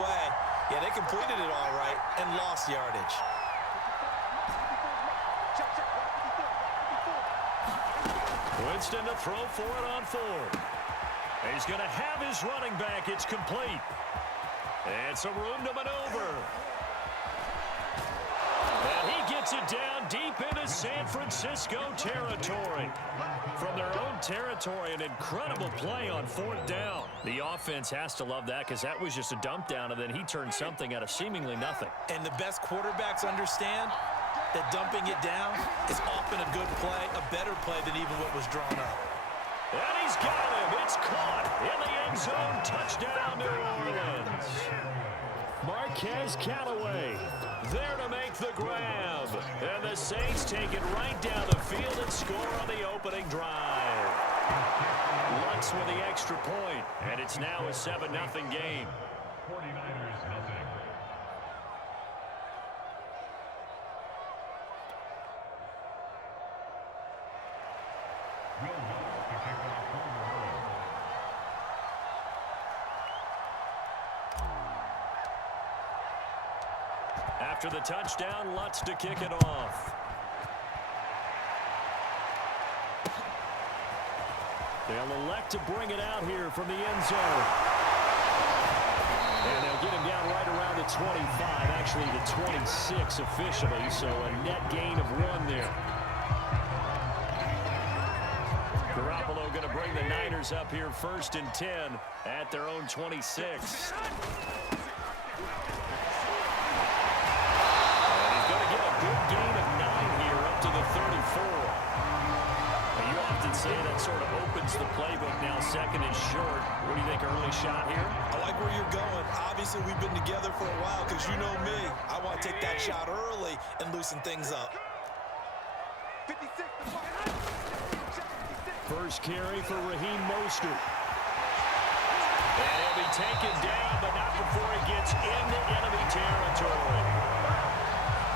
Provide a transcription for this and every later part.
way. Yeah, they completed it all right and lost yardage. Winston to throw for it on 4. He's going to have his running back. It's complete. And some room to maneuver. And he gets it down deep into San Francisco territory. From their own territory, an incredible play on 4th down. The offense has to love that because that was just a dump down, and then he turned something out of seemingly nothing. And the best quarterbacks understand that dumping it down is often a good play, a better play than even what was drawn up. And he's got him. It's caught in the end zone. Touchdown, New Orleans. Marquez Callaway there to make the grab. And the Saints take it right down the field and score on the opening drive. Lutz with the extra point, and it's now a 7-0 game. 49ers nothing. After the touchdown, Lutz to kick it off. They'll elect to bring it out here from the end zone. And they'll get him down right around the 25, actually the 26 officially, so a net gain of 1 there. Garoppolo going to bring the Niners up here 1st and 10 at their own 26. Good gain of 9 here up to the 34. Now, you often say that sort of opens the playbook now. 2nd and short. What do you think, early shot here? I like where you're going. Obviously, we've been together for a while because you know me. I want to take that shot early and loosen things up. First carry for Raheem Mostert. And he'll be taken down, but not before he gets into enemy territory.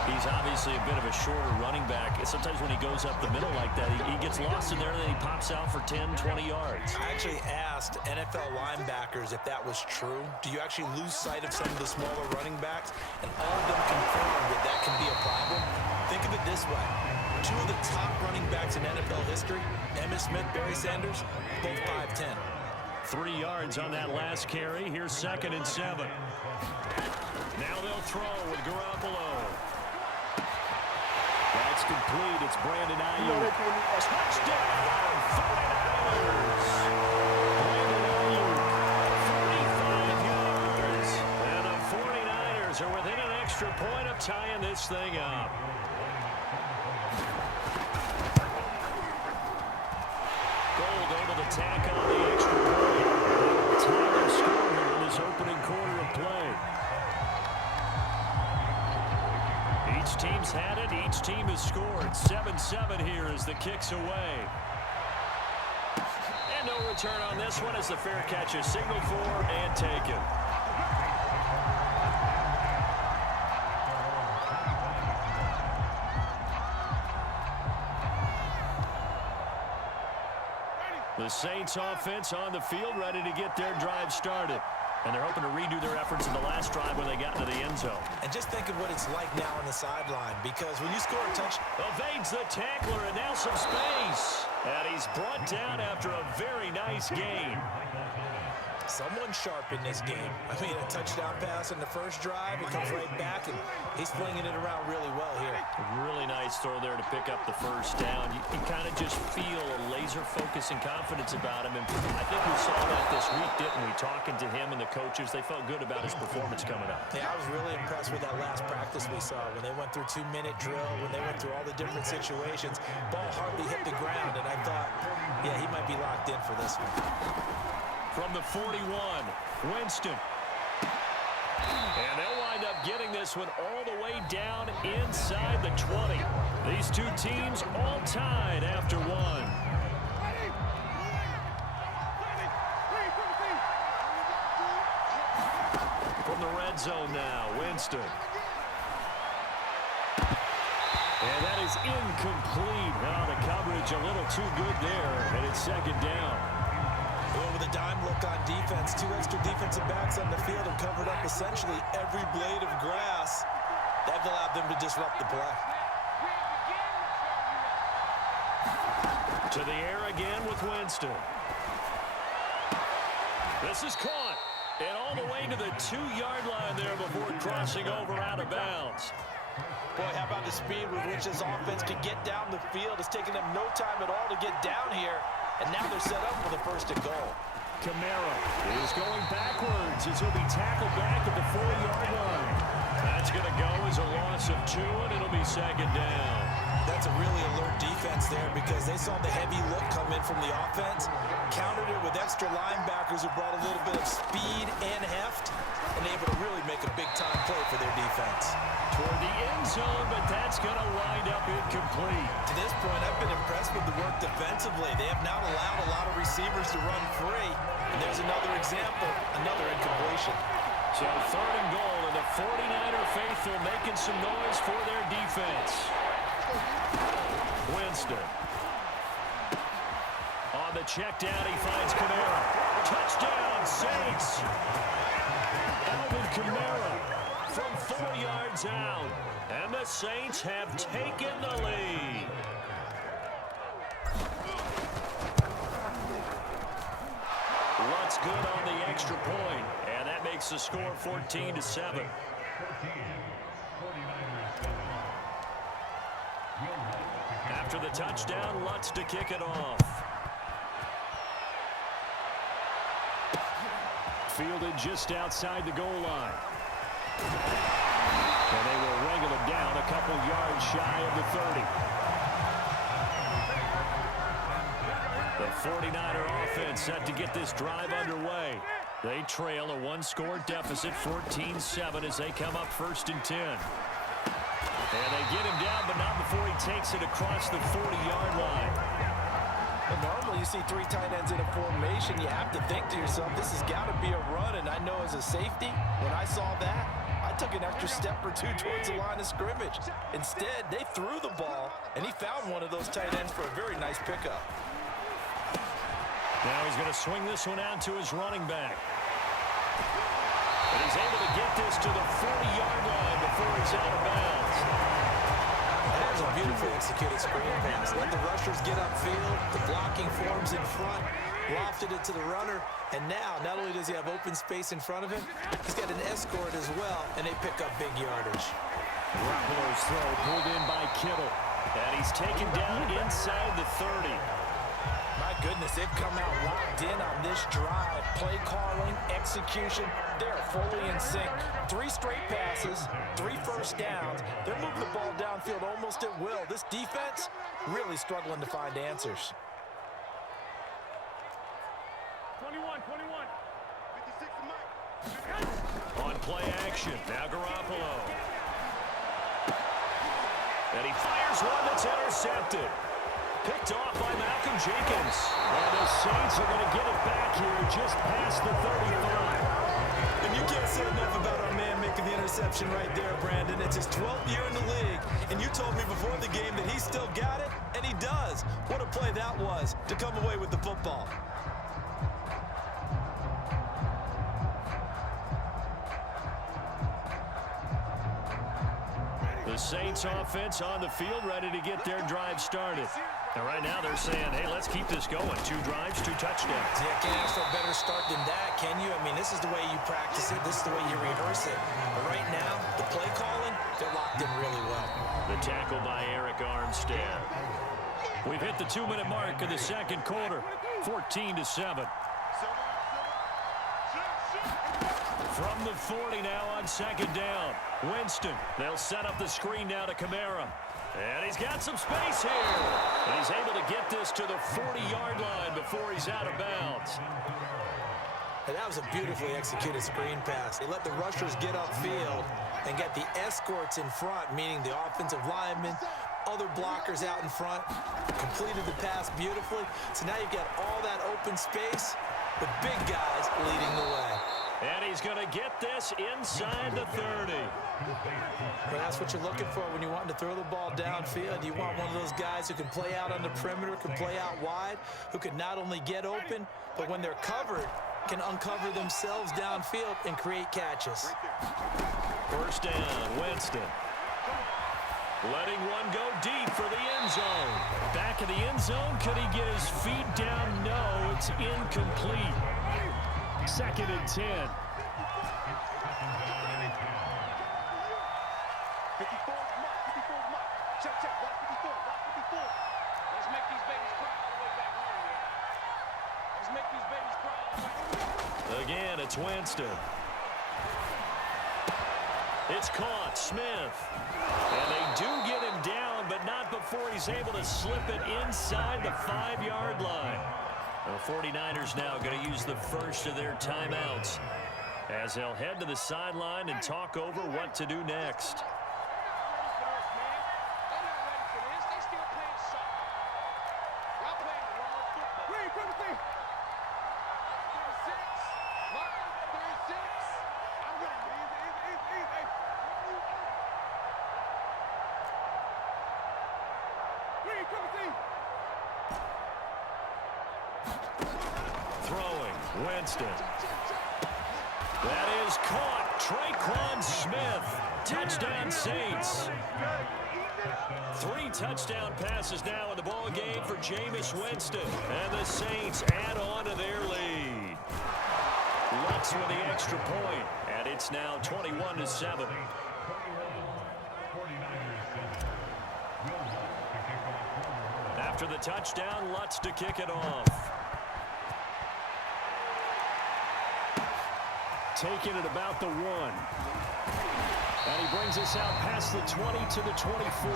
He's obviously a bit of a shorter running back. Sometimes when he goes up the middle like that, he gets lost in there, and then he pops out for 10, 20 yards. I actually asked NFL linebackers if that was true. Do you actually lose sight of some of the smaller running backs? And all of them confirmed that that can be a problem. Think of it this way. 2 of the top running backs in NFL history, Emmitt Smith, Barry Sanders, both 5'10". 3 yards on that last carry. Here's 2nd and 7. Now they'll throw with Garoppolo. That's complete. It's Brandon Ayuk. Touchdown, 49ers. Brandon Ayuk, 45 yards. And the 49ers are within an extra point of tying this thing up. Gold able to tack on the extra point. Tyler scored here in this opening quarter of play. Each team's had it. Each team has scored. 7-7 here as the kick's away. And no return on this one as the fair catch is signaled for and taken. The Saints offense on the field ready to get their drive started. And they're hoping to redo their efforts in the last drive when they got into the end zone. And just think of what it's like now on the sideline, because when you score a touchdown, evades the tackler and now some space. And he's brought down after a very nice gain. Someone sharp in this game. I mean, a touchdown pass in the first drive. It comes right back, and he's flinging it around really well here. A really nice throw there to pick up the first down. You kind of just feel a laser focus and confidence about him. And I think we saw that this week, didn't we? Talking to him and the coaches, they felt good about his performance coming up. Yeah, I was really impressed with that last practice we saw when they went through 2-minute drill, when they went through all the different situations. Ball hardly hit the ground, and I thought, yeah, he might be locked in for this one. From the 41, Winston. And they'll wind up getting this one all the way down inside the 20. These two teams all tied after one. From the red zone now, Winston. And that is incomplete. Now the coverage a little too good there, and it's second down. Well, with a a dime look on defense. 2 extra defensive backs on the field have covered up essentially every blade of grass. They've allowed them to disrupt the play. To the air again with Winston. This is caught. And all the way to the 2-yard line there before crossing over out of bounds. Boy, how about the speed with which this offense can get down the field? It's taken them no time at all to get down here. And now they're set up for the first and goal. Kamara is going backwards as he'll be tackled back at the 4-yard line. That's going to go as a loss of 2, and it'll be second down. That's a really alert defense there because they saw the heavy look come in from the offense, countered it with extra linebackers who brought a little bit of speed and heft, and able to really make a big-time play for their defense. Toward the end zone, but that's going to wind up incomplete. To this point, I've been impressed with the work defensively. They have not allowed a lot of receivers to run free. And there's another example, another incompletion. So 3rd and goal, and the 49er faithful making some noise for their defense. Winston. On the check down, he finds Kamara. Touchdown, Saints. Alvin Kamara from 4 yards out. And the Saints have taken the lead. Lutz good on the extra point, and that makes the score 14-7. After the touchdown, Lutz to kick it off. Fielded just outside the goal line. And they will wrangle him down a couple yards shy of the 30. The 49er offense set to get this drive underway. They trail a 1-score deficit, 14-7, as they come up 1st and 10. And they get him down, but not before he takes it across the 40-yard line. Well, normally you see 3 tight ends in a formation. You have to think to yourself, this has got to be a run. And I know as a safety, when I saw that, I took an extra step or 2 towards the line of scrimmage. Instead, they threw the ball, and he found one of those tight ends for a very nice pickup. Now he's going to swing this one out to his running back. And he's able to get this to the 40-yard line before he's out of bounds. That was a beautifully executed screen pass. Let the rushers get upfield. The blocking forms in front. Lofted it to the runner. And now, not only does he have open space in front of him, he's got an escort as well, and they pick up big yardage. Garoppolo's throw pulled in by Kittle. And he's taken down inside the 30. My goodness, they've come out locked in on this drive. Play calling, execution, they're fully in sync. 3 straight passes, 3 first downs. They're moving the ball downfield almost at will. This defense really struggling to find answers. 21. 56 On play action, now Garoppolo. And he fires one that's intercepted. Picked off by Malcolm Jenkins. And the Saints are going to get it back here just past the 35. And you can't say enough about our man making the interception right there, Brandon. It's his 12th year in the league, and you told me before the game that he still got it, and he does. What a play that was to come away with the football. The Saints offense on the field ready to get their drive started. And right now they're saying, hey, let's keep this going. 2 drives, 2 touchdowns. Yeah, can't ask for a better start than that, can you? I mean, this is the way you practice it. This is the way you rehearse it. But right now, the play calling, they're locked in really well. The tackle by Eric Armstead. We've hit the 2-minute mark of the second quarter. 14-7. From the 40 now on second down. Winston, they'll set up the screen now to Kamara. And he's got some space here. And he's able to get this to the 40-yard line before he's out of bounds. And that was a beautifully executed screen pass. They let the rushers get upfield and get the escorts in front, meaning the offensive linemen, other blockers out in front, completed the pass beautifully. So now you've got all that open space with big guys leading the way. And he's going to get this inside the 30. But that's what you're looking for when you're wanting to throw the ball downfield. You want one of those guys who can play out on the perimeter, can play out wide, who can not only get open, but when they're covered, can uncover themselves downfield and create catches. First down, Winston. Letting one go deep for the end zone. Back of the end zone, could he get his feet down? No, it's incomplete. 2nd and 10. 54, mark. Check, block 54, block 54. Let's make these babies cry all the way back home, man. Let's make these babies cry all the way back home. Again, it's Winston. It's caught, Smith. And they do get him down, but not before he's able to slip it inside the 5-yard line. The 49ers now going to use the first of their timeouts as they'll head to the sideline and talk over what to do next. Throwing, Winston. That is caught. Traquan Smith. Touchdown, Saints. 3 touchdown passes now in the ball game for Jameis Winston. And the Saints add on to their lead. Lutz with the extra point, and it's now 21-7. After the touchdown, Lutz to kick it off. Taking it about the 1. And he brings us out past the 20 to the 24.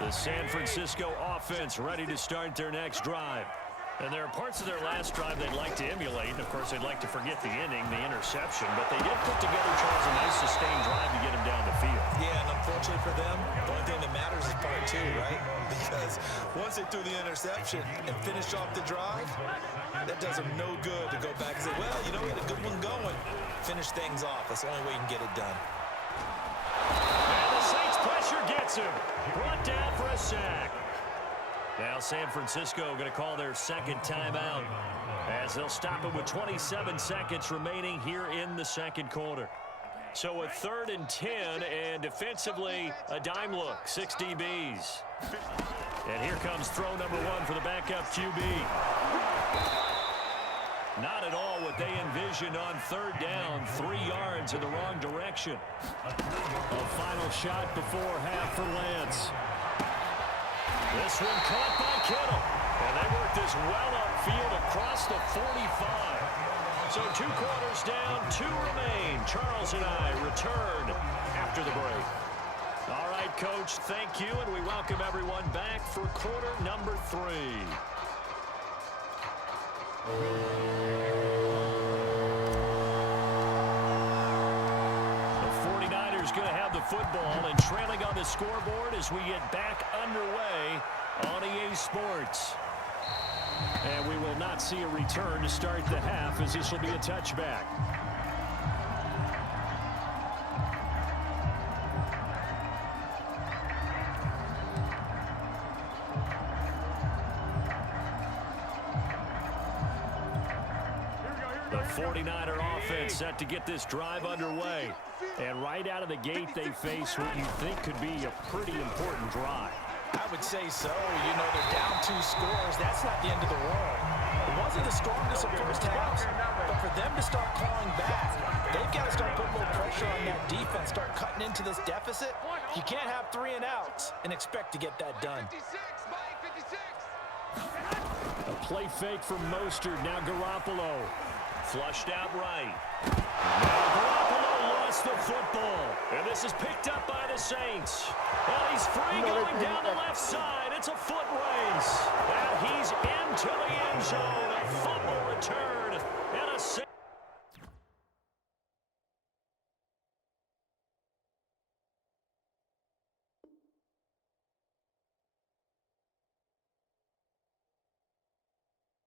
The San Francisco offense ready to start their next drive. And there are parts of their last drive they'd like to emulate. And, of course, they'd like to forget the inning, the interception. But they did put together, Charles, a nice sustained drive to get him down the field. Yeah, and unfortunately for them, the only thing that matters is part 2, right? Because once they threw the interception and finished off the drive, that does them no good to go back and say, well, you know, we had a good one going. Finish things off. That's the only way you can get it done. And the Saints pressure gets him. Brought down for a sack. Now San Francisco going to call their second timeout as they'll stop it with 27 seconds remaining here in the second quarter. So a 3rd and 10, and defensively a dime look, 6 DBs. And here comes throw number 1 for the backup QB. Not at all what they envisioned on 3rd down, 3 yards in the wrong direction. A final shot before half for Lance. This one caught by Kittle. And they work this well upfield across the 45. So 2 quarters down, 2 remain. Charles and I return after the break. All right, Coach, thank you, and we welcome everyone back for quarter number 3. The 49ers going to have the football and trailing on the scoreboard as we get back underway on EA Sports. And we will not see a return to start the half, as this will be a touchback. The 49er offense set to get this drive underway. And right out of the gate, they face what you think could be a pretty important drive. I would say so. You know, they're down 2 scores. That's not the end of the world. It wasn't the strongest of first halves, but for them to start calling back, they've got to start putting a little pressure on that defense, start cutting into this deficit. You can't have 3 and outs and expect to get that done. A play fake from Mostert. Now Garoppolo. Flushed out right. Now Garoppolo lost the football. And this is picked up by the Saints. And he's free going down the left side. It's a foot race. And he's into the end zone. A fumble return. And a